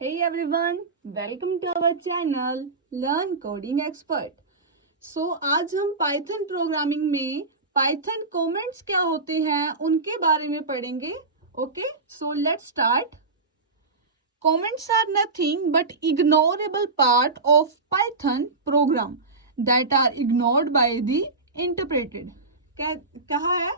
Hey everyone, welcome to our channel Learn Coding Expert. आज हम Python programming में Python comments क्या होते हैं उनके बारे में पढ़ेंगे. Okay, so let's start. Comments are nothing but ignorable part of Python program that are ignored by the interpreted. कहा है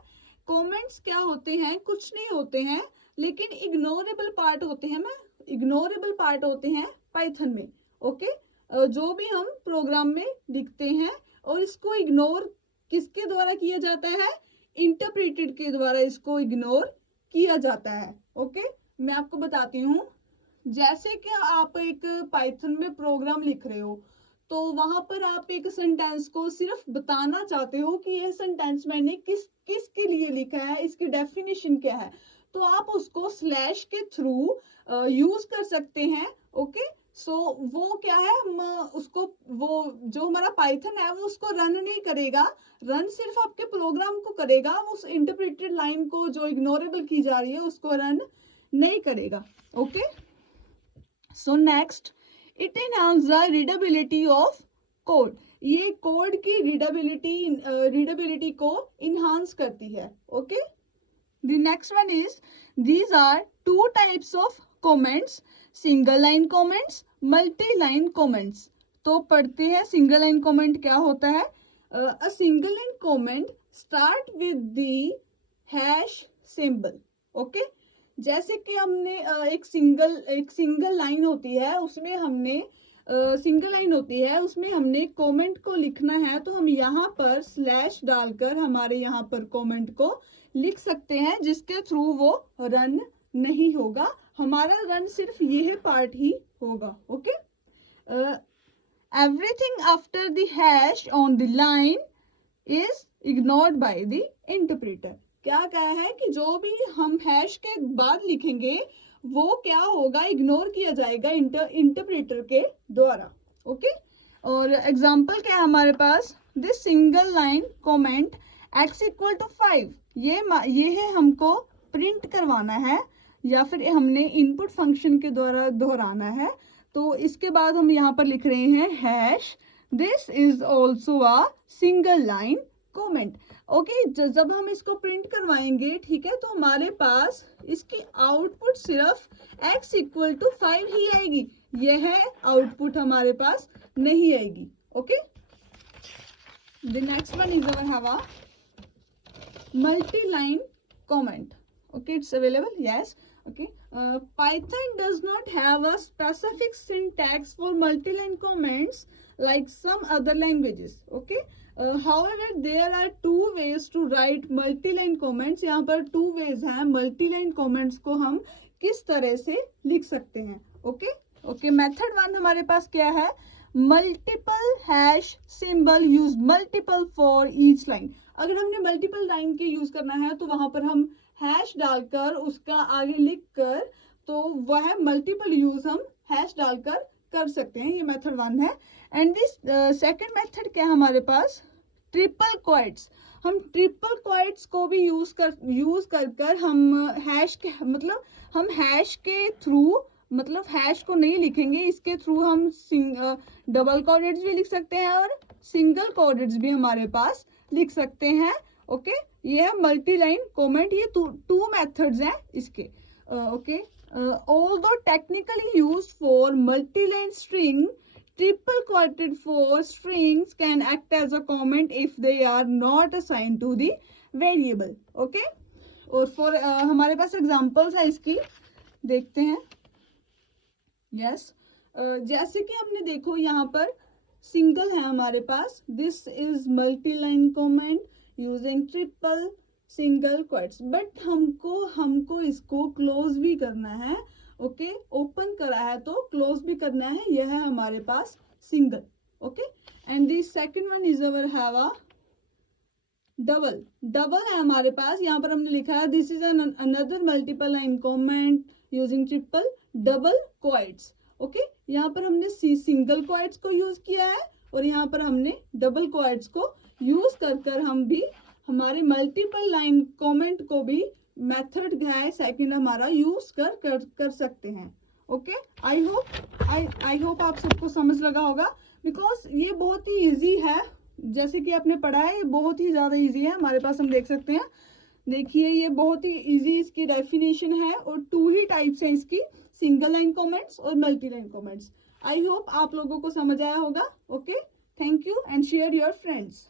कमेंट्स क्या होते हैं, कुछ नहीं होते हैं लेकिन इग्नोरेबल पार्ट होते हैं. इग्नोरेबल पार्ट होते हैं पाइथन में. ओके, जो भी हम प्रोग्राम में लिखते हैं और इसको इग्नोर किसके द्वारा किया जाता है, इंटरप्रेटेड के द्वारा इसको इग्नोर किया जाता है. ओके, मैं आपको बताती हूँ. जैसे कि आप एक पाइथन में प्रोग्राम लिख रहे हो तो वहां पर आप एक सेंटेंस को सिर्फ बताना चाहते हो कि यह सेंटेंस मैंने किसके लिए लिखा है, इसकी डेफिनेशन क्या है, तो आप उसको स्लैश के थ्रू यूज कर सकते हैं. ओके, सो वो क्या है, हम उसको वो जो हमारा पाइथन है वो उसको रन नहीं करेगा, रन सिर्फ आपके प्रोग्राम को करेगा. उस इंटरप्रेटेड लाइन को जो इग्नोरेबल की जा रही है उसको रन नहीं करेगा. Okay, so next, it enhance the readability of code. ये कोड की रीडेबिलिटी को इनहांस करती है. Okay, the next one is these are two types of comments, single line comments, multi line comments. तो पढ़ते हैं सिंगल लाइन कमेंट क्या होता है. A single line comment start with the hash symbol. Okay, जैसे कि हमने एक सिंगल लाइन होती है उसमें हमने हमने कमेंट को लिखना है तो हम यहाँ पर स्लैश डालकर हमारे यहाँ पर कमेंट को लिख सकते हैं जिसके थ्रू वो रन नहीं होगा, हमारा रन सिर्फ यह पार्ट ही होगा. Okay, everything after the hash on the line is ignored by the interpreter. क्या कहा है कि जो भी हम हैश के बाद लिखेंगे वो क्या होगा, इग्नोर किया जाएगा इंटरप्रेटर के द्वारा. ओके, और एग्जांपल क्या है हमारे पास, this single line comment x equal to 5. ये है हमको प्रिंट करवाना है या फिर हमने इनपुट फंक्शन के द्वारा दोहराना है. तो इसके बाद हम यहाँ पर लिख रहे हैं hash this is also a single line comment. Okay, जब हम इसको प्रिंट करवाएंगे, ठीक है, तो हमारे पास इसकी आउटपुट सिर्फ x इक्वल टू 5 ही आएगी, यह आउटपुट हमारे पास नहीं आएगी. Okay, the next one is our have a multi-line comment. Okay, it's available. Yes. Okay, Python does not have a specific syntax for multi-line comments like some other languages. Okay, however there are two ways to write multi-line comments. यहाँ पर two ways हैं multi-line comments को हम किस तरह से लिख सकते हैं. Okay, okay, method one हमारे पास क्या है, multiple hash symbol use multiple for each line. अगर हमने मल्टीपल लाइन के यूज करना है तो वहां पर हम हैश डालकर उसका आगे लिख कर, तो वह मल्टीपल यूज हम हैश डालकर कर सकते हैं. ये मेथड वन है. एंड दिस सेकंड मेथड क्या है हमारे पास, ट्रिपल क्वाइट्स. हम ट्रिपल क्वाइट्स को भी यूज कर हम हैश के हम हैश के थ्रू हैश को नहीं लिखेंगे, इसके थ्रू हम डबल कोडेड्स भी लिख सकते हैं और सिंगल कोडेड्स भी हमारे पास लिख सकते हैं. ओके, ये है मल्टी लाइन कमेंट. ये टू मेथड्स हैं इसके. Okay, although technically used for multi line string, triple quoted for strings can act as a comment if they are not assigned to the variable. Okay, और for हमारे पास examples है इसकी, देखते हैं. यस, जैसे कि हमने देखो यहाँ पर सिंगल है हमारे पास, this is multi line comment using triple single quotes. But हमको इसको क्लोज भी करना है. ओके, ओपन करा है तो क्लोज भी करना है, यह है हमारे पास single. Okay, and the second one is our have a double है हमारे पास. यहाँ पर हमने लिखा है this is another multiple line comment using triple double quotes. Okay, यहाँ पर हमने सिंगल क्वाइट्स को यूज किया है और यहाँ पर हमने डबल क्वाइट्स को यूज कर हम भी हमारे मल्टीपल लाइन कमेंट को भी मेथड है सेकंड हमारा यूज कर सकते हैं. ओके, आई होप आप सबको समझ लगा होगा, बिकॉज ये बहुत ही इजी है, जैसे कि आपने पढ़ा है ये बहुत ही ज़्यादा इजी है। हमारे पास हम देख सकते हैं, देखिए ये बहुत ही इजी इसकी डेफिनेशन है, और 2 ही टाइप्स हैं इसकी, सिंगल लाइन कमेंट्स और multi line comments. I hope आप लोगों को समझ आया होगा। Okay, thank you and share your friends.